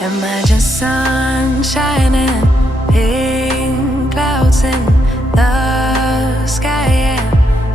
Am I just sunshine and pink clouds in the sky?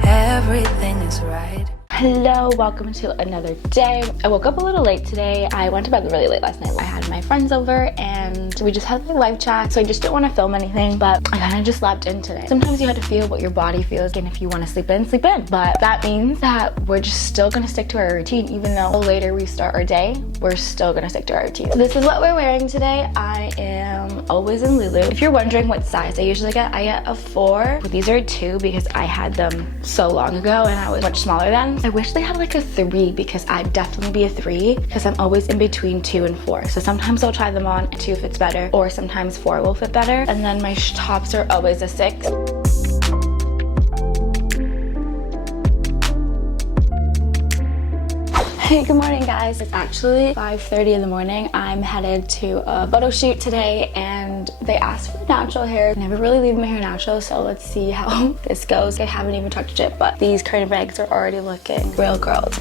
Yeah, everything is right. Hello, welcome to another day. I woke up a little late today. I went to bed really late last night. I had my friends over and we just had a live chat, so I just didn't want to film anything, but I kind of just slept in today. Sometimes you have to feel what your body feels, and if you want to sleep in, sleep in. But that means that we're just still gonna stick to our routine. Even though later we start our day, we're still gonna stick to our routine. This is what we're wearing today. I am always in Lulu. If you're wondering what size I usually get, I get a 4. But these are 2 because I had them so long ago and I was much smaller then. I wish they had like a 3 because I'd definitely be a 3 because I'm always in between 2 and 4. So sometimes I'll try them on, 2 fits better, or sometimes 4 will fit better. And then my tops are always a 6. Hey, good morning guys. It's actually 5:30 in the morning. I'm headed to a photo shoot today and they asked for natural hair. I never really leave my hair natural, so let's see how this goes. I haven't even touched it, but these curtain bags are already looking real girls.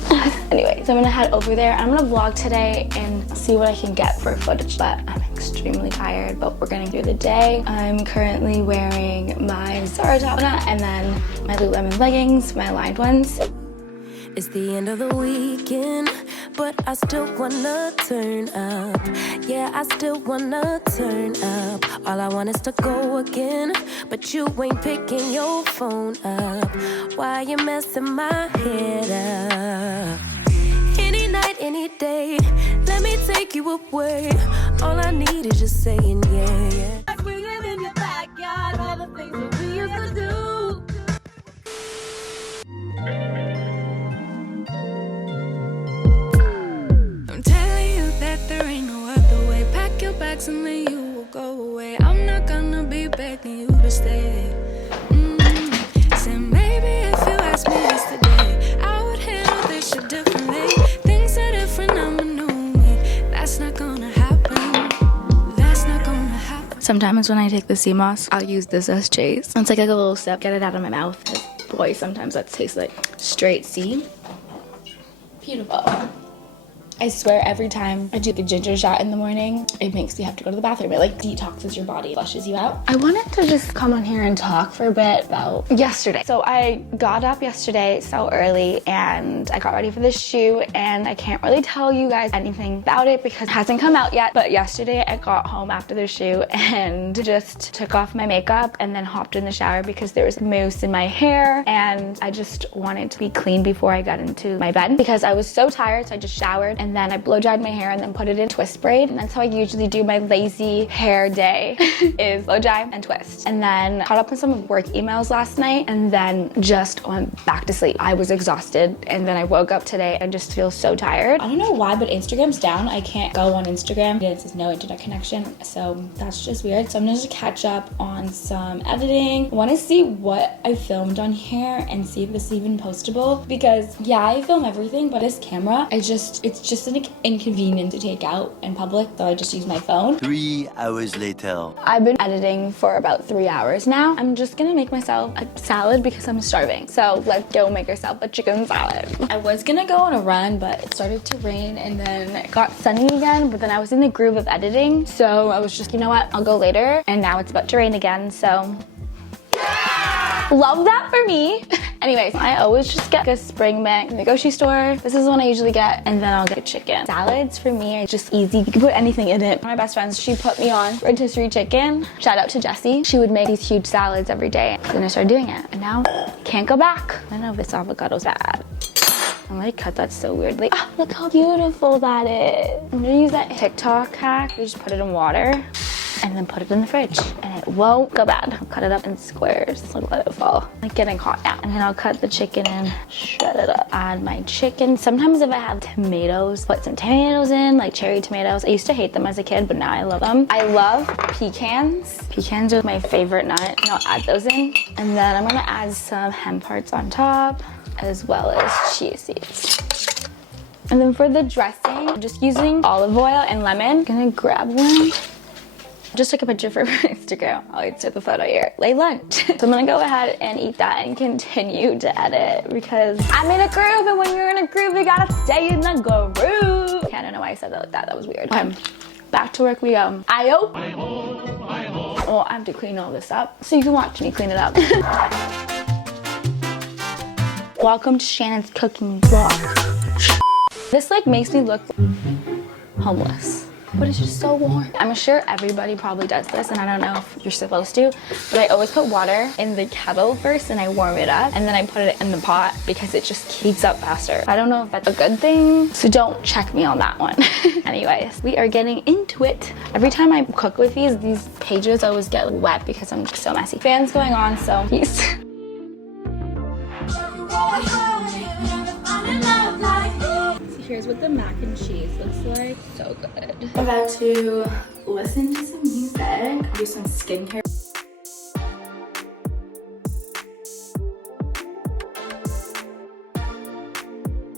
Anyway, so I'm gonna head over there. I'm gonna vlog today and see what I can get for footage, but I'm extremely tired, but we're getting through the day. I'm currently wearing my Zara top and then my Lululemon leggings, my lined ones. It's the end of the weekend, but I still wanna turn up. Yeah, I still wanna turn up. All I want is to go again, but you ain't picking your phone up. Why you messing my head up? Any night, any day, let me take you away. All I need is just saying yeah, yeah. Like we live in your backyard, all the things that we used to do. And then you will go away. I'm not gonna be begging you to stay. So maybe if you asked me this today, I would handle this shit differently. Things are different, I'm a new me. That's not gonna happen. That's not gonna happen. Sometimes when I take the sea moss, I'll use this as chase. It's like a little sip, get it out of my mouth. Boy, sometimes that tastes like straight sea. Beautiful. I swear every time I do the ginger shot in the morning, it makes you have to go to the bathroom. It like detoxes your body, flushes you out. I wanted to just come on here and talk for a bit about yesterday. So I got up yesterday so early and I got ready for this shoot, and I can't really tell you guys anything about it because it hasn't come out yet. But yesterday I got home after the shoot and just took off my makeup and then hopped in the shower because there was mousse in my hair and I just wanted to be clean before I got into my bed because I was so tired. So I just showered and then I blow dried my hair and then put it in twist braid, and that's how I usually do my lazy hair day is blow dry and twist. And then caught up on some work emails last night and then just went back to sleep. I was exhausted and then I woke up today and just feel so tired. I don't know why, but Instagram's down. I can't go on Instagram. It says no internet connection, so that's just weird. So I'm gonna just catch up on some editing. I want to see what I filmed on here and see if this is even postable because yeah, I film everything, but this camera, it's just an inconvenient to take out in public, so I just use my phone. 3 hours later. I've been editing for about 3 hours now. I'm just gonna make myself a salad because I'm starving. So let's go make yourself a chicken salad. I was gonna go on a run, but it started to rain and then it got sunny again, but then I was in the groove of editing. So I was just, you know what, I'll go later. And now it's about to rain again, so. Love that for me. Anyways, I always just get a spring mix in the grocery store. This is the one I usually get, and then I'll get chicken. Salads for me are just easy. You can put anything in it. One of my best friends, she put me on rotisserie chicken. Shout out to Jessie. She would make these huge salads every day. Then I started doing it, and now can't go back. I don't know if this avocado's bad. I'm gonna cut that so weirdly. Ah, look how beautiful that is. I'm gonna use that TikTok hack. You just put it in water and then put it in the fridge and it won't go bad. I'll cut it up in squares. I'll let it fall. Like getting hot now. And then I'll cut the chicken in, shred it up. Add my chicken. Sometimes if I have tomatoes, put some tomatoes in, like cherry tomatoes. I used to hate them as a kid, but now I love them. I love pecans. Pecans are my favorite nut, and I'll add those in. And then I'm gonna add some hemp hearts on top, as well as chia seeds. And then for the dressing, I'm just using olive oil and lemon. I'm gonna grab one. Just took a picture for Instagram. I'll insert the photo here. Late lunch. So I'm gonna go ahead and eat that and continue to edit because I'm in a groove, and when you're in a groove, you gotta stay in the groove. Okay, I don't know why I said that like that. That was weird. Okay. back to work we go. Ayo. Well, I have to clean all this up so you can watch me clean it up. Welcome to Shannon's cooking vlog. This like makes me look homeless, but it's just so warm. I'm sure everybody probably does this, and I don't know if you're supposed to, but I always put water in the kettle first and I warm it up, and then I put it in the pot because it just heats up faster. I don't know if that's a good thing, so don't check me on that one. Anyways, we are getting into it. Every time I cook with these pages always get wet because I'm just so messy. Fans going on, so peace. Here's what the mac and cheese looks like. So good. I'm about to listen to some music, do some skincare.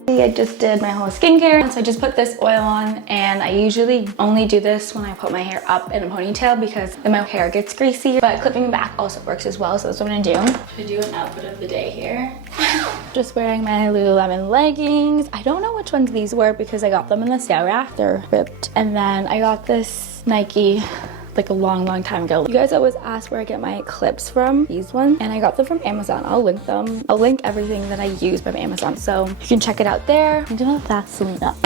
I just did my whole skincare, so I just put this oil on, and I usually only do this when I put my hair up in a ponytail because then my hair gets greasy, but clipping back also works as well, so that's what I'm gonna do. Should I do an outfit of the day here? Just wearing my Lululemon leggings. I don't know which ones these were because I got them in the sale rack. They're ripped. And then I got this Nike like a long time ago. You guys always ask where I get my clips from, these ones, and I got them from Amazon. I'll link them. I'll link everything that I use from Amazon, so you can check it out there. I'm doing a Vaseline up.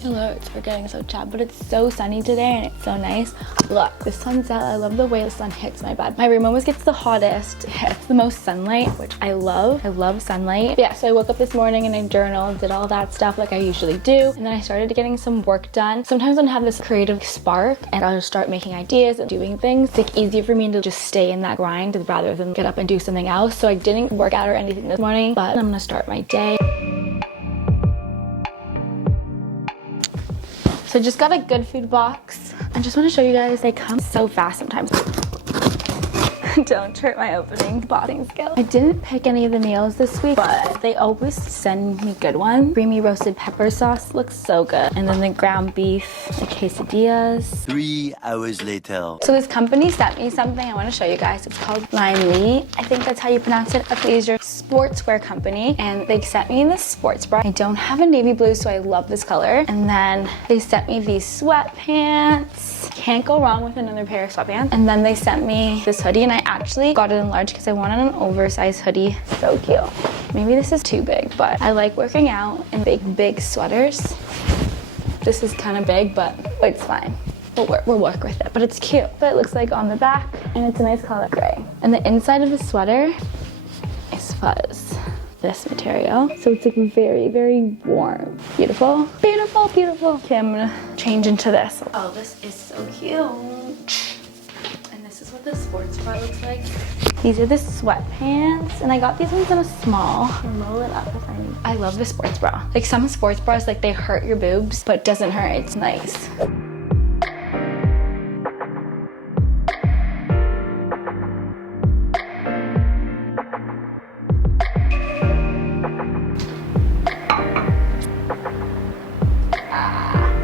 Hello, it's for getting so chapped, but it's so sunny today and it's so nice. Look, the sun's out. I love the way the sun hits my bed. My room always gets the hottest. It hits the most sunlight, which I love. I love sunlight. But yeah, so I woke up this morning and I journaled, did all that stuff like I usually do, and then I started getting some work done. Sometimes when I have this creative spark and I'll just start making ideas and doing things, it's like easier for me to just stay in that grind rather than get up and do something else. So I didn't work out or anything this morning, but I'm gonna start my day. So I just got a good food box. I just want to show you guys, they come so fast sometimes. Don't hurt my opening boxing skill. I didn't pick any of the meals this week, but they always send me good ones. Creamy roasted pepper sauce looks so good. And then the ground beef, the quesadillas. 3 hours later. So this company sent me something I want to show you guys. It's called Lime Lee. I think that's how you pronounce it. Athleisure sportswear company. And they sent me this sports bra. I don't have a navy blue, so I love this color. And then they sent me these sweatpants. Can't go wrong with another pair of sweatpants. And then they sent me this hoodie, and I actually got it in large because I wanted an oversized hoodie. So cute. Maybe this is too big, but I like working out in big sweaters. This is kind of big, but it's fine. We'll work with it, but it's cute. But it looks like on the back, and it's a nice color gray. And the inside of the sweater is fuzz. This material, so it's like very warm. Beautiful. Okay, I'm gonna change into this. Oh, this is so cute. And this is what the sports bra looks like. These are the sweatpants, and I got these ones in a small. I'll roll it up if I need. I love the sports bra. Like some sports bras, like they hurt your boobs, but it doesn't hurt. It's nice.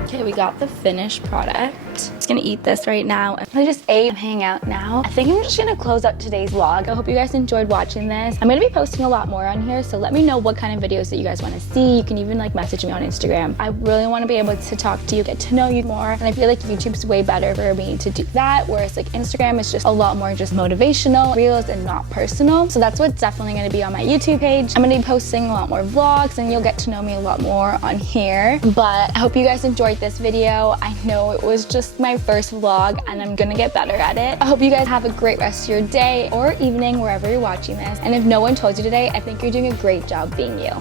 Okay, we got the finished product. I'm just gonna eat this right now. I just ate. I'm hanging out now. I think I'm just gonna close up today's vlog. I hope you guys enjoyed watching this. I'm gonna be posting a lot more on here, so let me know what kind of videos that you guys wanna see. You can even like message me on Instagram. I really wanna be able to talk to you, get to know you more, and I feel like YouTube's way better for me to do that, whereas like Instagram is just a lot more just motivational, reels, and not personal. So that's what's definitely gonna be on my YouTube page. I'm gonna be posting a lot more vlogs, and you'll get to know me a lot more on here. But I hope you guys enjoyed this video. I know it was just my first vlog, and I'm gonna get better at it. I hope you guys have a great rest of your day or evening wherever you're watching this. And if no one told you today, I think you're doing a great job being you.